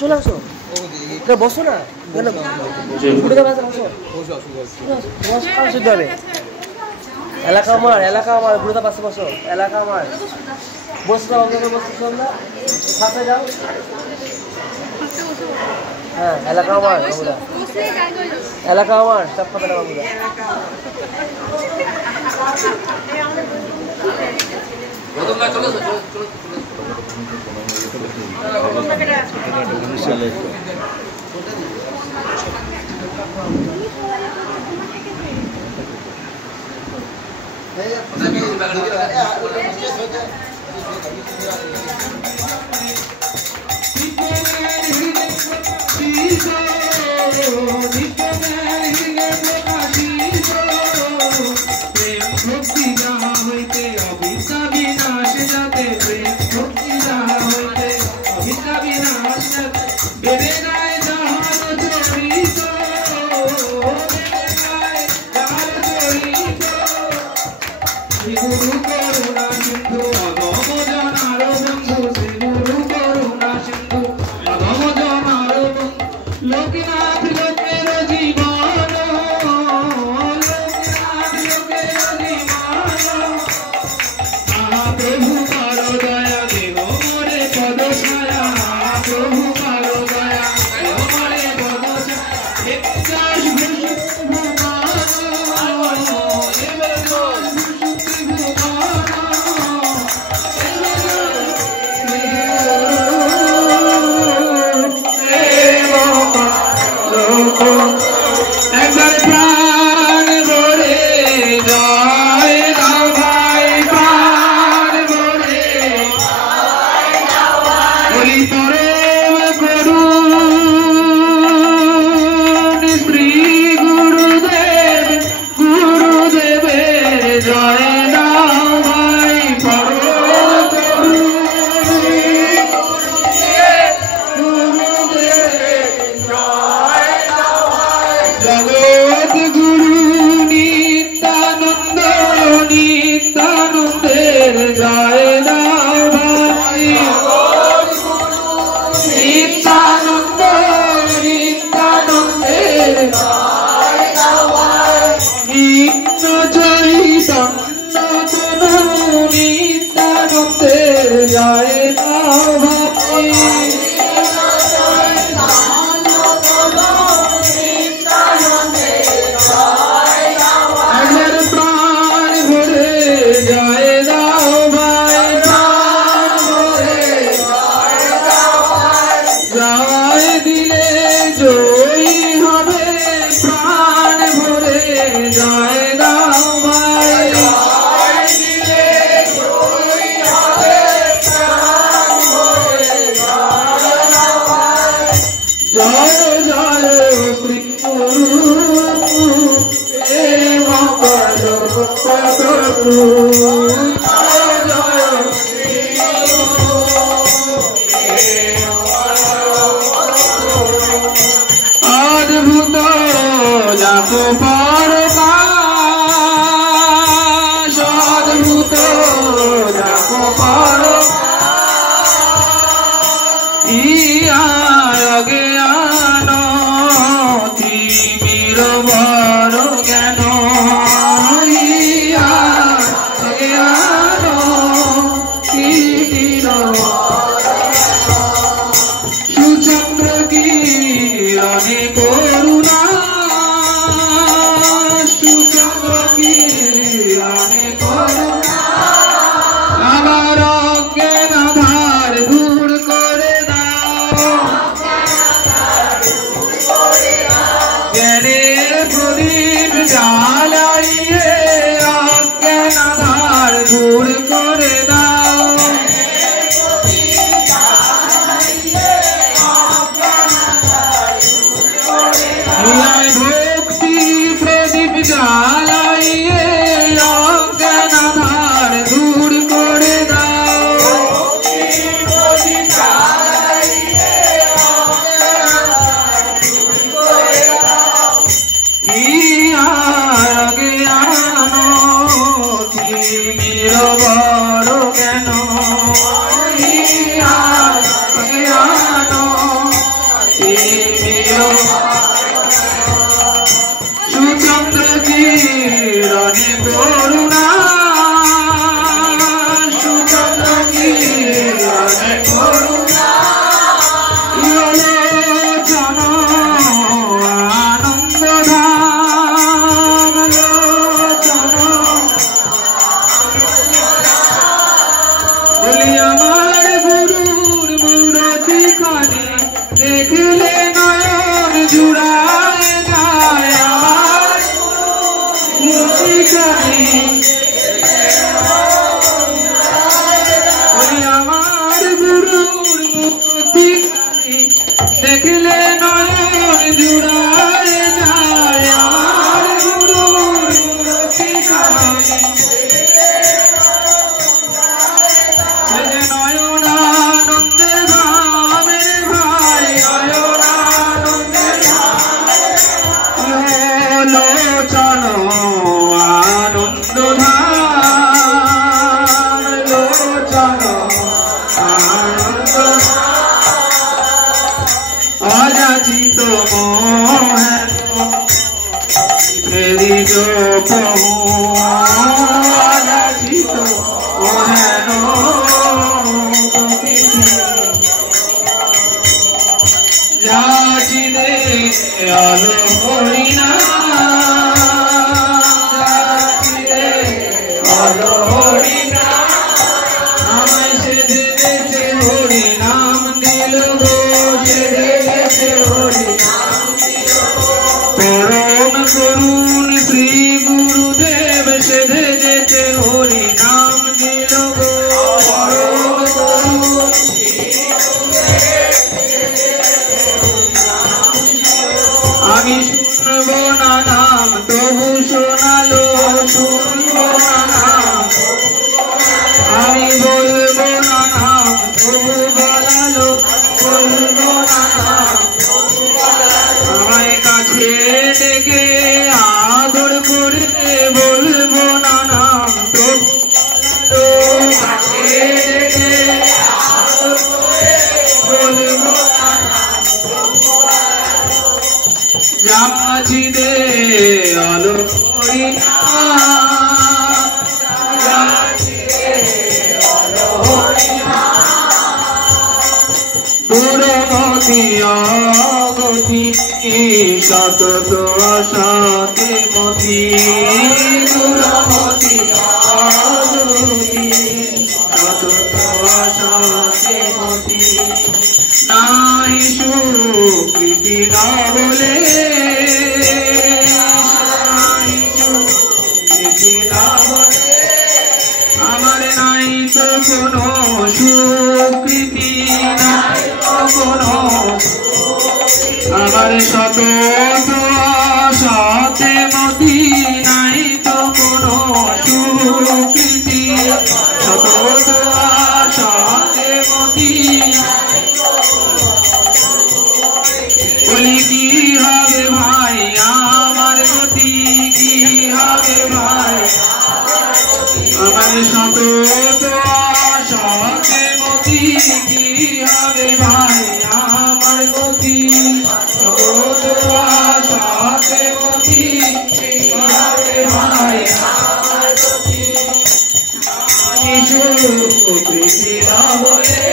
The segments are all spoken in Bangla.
চলে আসো বসো না এলাকা আমার ঘুরে পাশে বসো এলাকা আমার বসো বসতে না সাথে যাও হ্যাঁ এলাকা আমার এলাকা আমার সব কথা বাবুরা मेरी जो कहूँ तो वो है नो जाची दे आलो हरिना जाची दे आलो हरिना हमें से दे से हरि नाम दिल गो से दे हरि नाम दिल परम करुण श्री गुरुदेव से दे हरि नाम दिल गो परम करुण আমি শুনবো না নাম তবু শোনালো শুনবো না নাম আমি বলবো না নাম তবু বলালো বলবো না নাম আমায় কাছে ডেকে আদর করে বলবো না নাম তবু বলালো কাছে ডেকে আদর করে বলবো না নাম যাচি দে আলো হরিনা যাচি দে আলো হরিনা দুরগতি আগতি সতত আশাতে মতি দুরগতি আগতি সতত আশাতে মতি নাই সুকৃতি না বলে আমার নাই তো কোনো সুকৃতি নাই তো কোনো আমার শত আশাতে মতি নাই তো কোনো সুকৃতি শত আশাতে মতি বলি কি হবে ভাই আমার গতি কি হবে ভাই আমার শত আশাতে মতি কি হবে ভাই আমার গতি শত আশাতে মতি কি হবে ভাই আমার গতি আমি সুকৃতি না বলে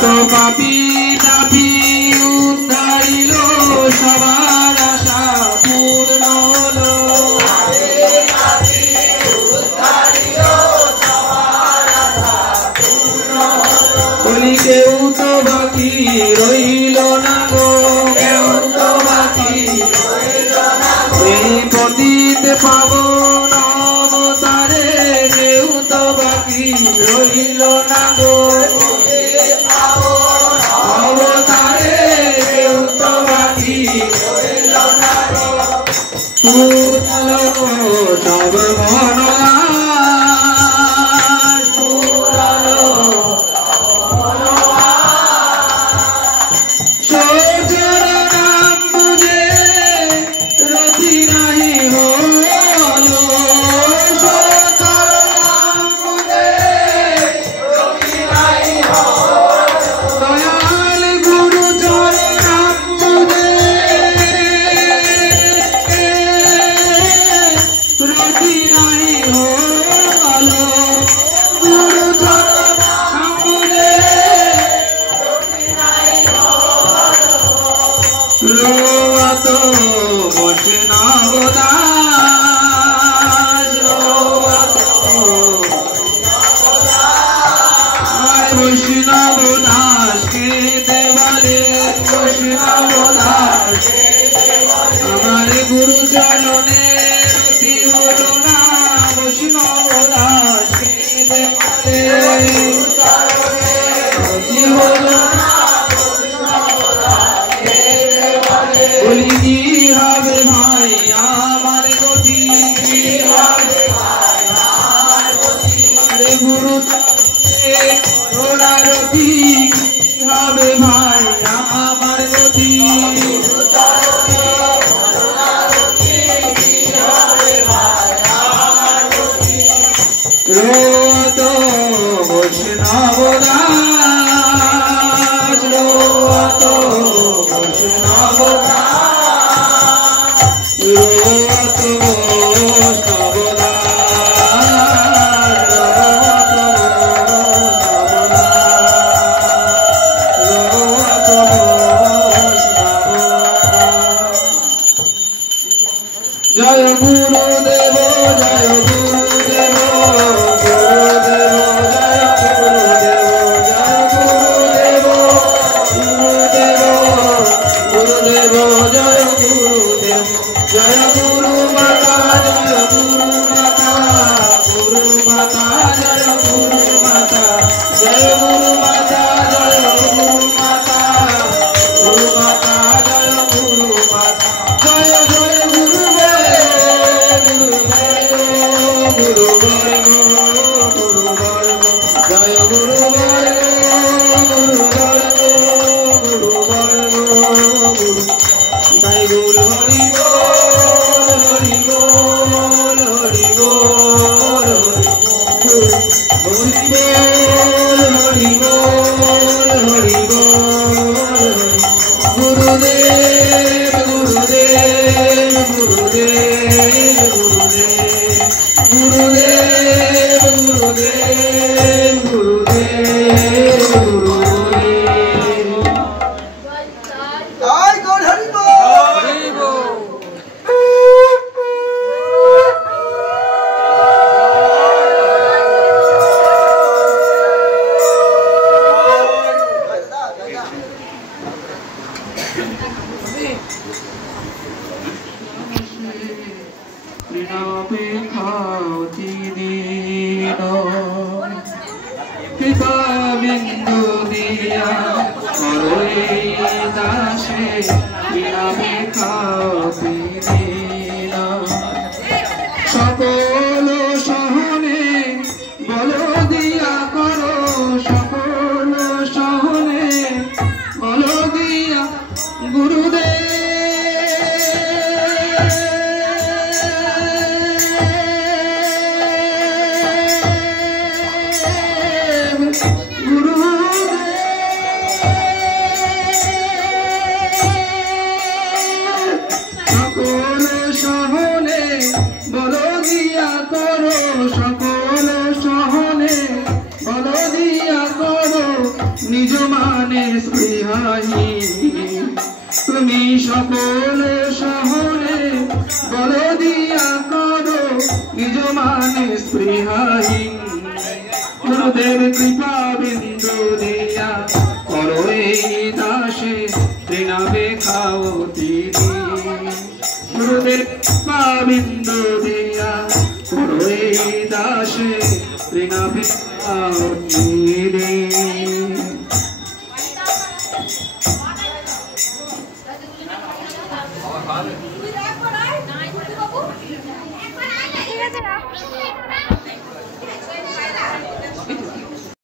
কত পাপী তাপী উদ্ধারিল সবার আশা পূর্ণ হলো বলি কেউ তো বাকি রইল না গো কেউ তো বাকি এই পতিত পাবন অবতারে কেউ তো বাকি রইল না গো অবতারে কেউ তো বাকি রইল না গো পুরালো সব মনোয়ার পুরালো নিজ মানে স্পৃহাহীন তুমি সকল শহরে বল দিয়া করো নিজ মানে স্পৃহাহীন গুরুদেব কৃপা বিন্দু দিয়া করো এই দাসে তৃণাবে খাও তিনি গুরুদেব কৃপা বিন্দু দিয়া করো এই দাসে তৃণাবে খাও তিনি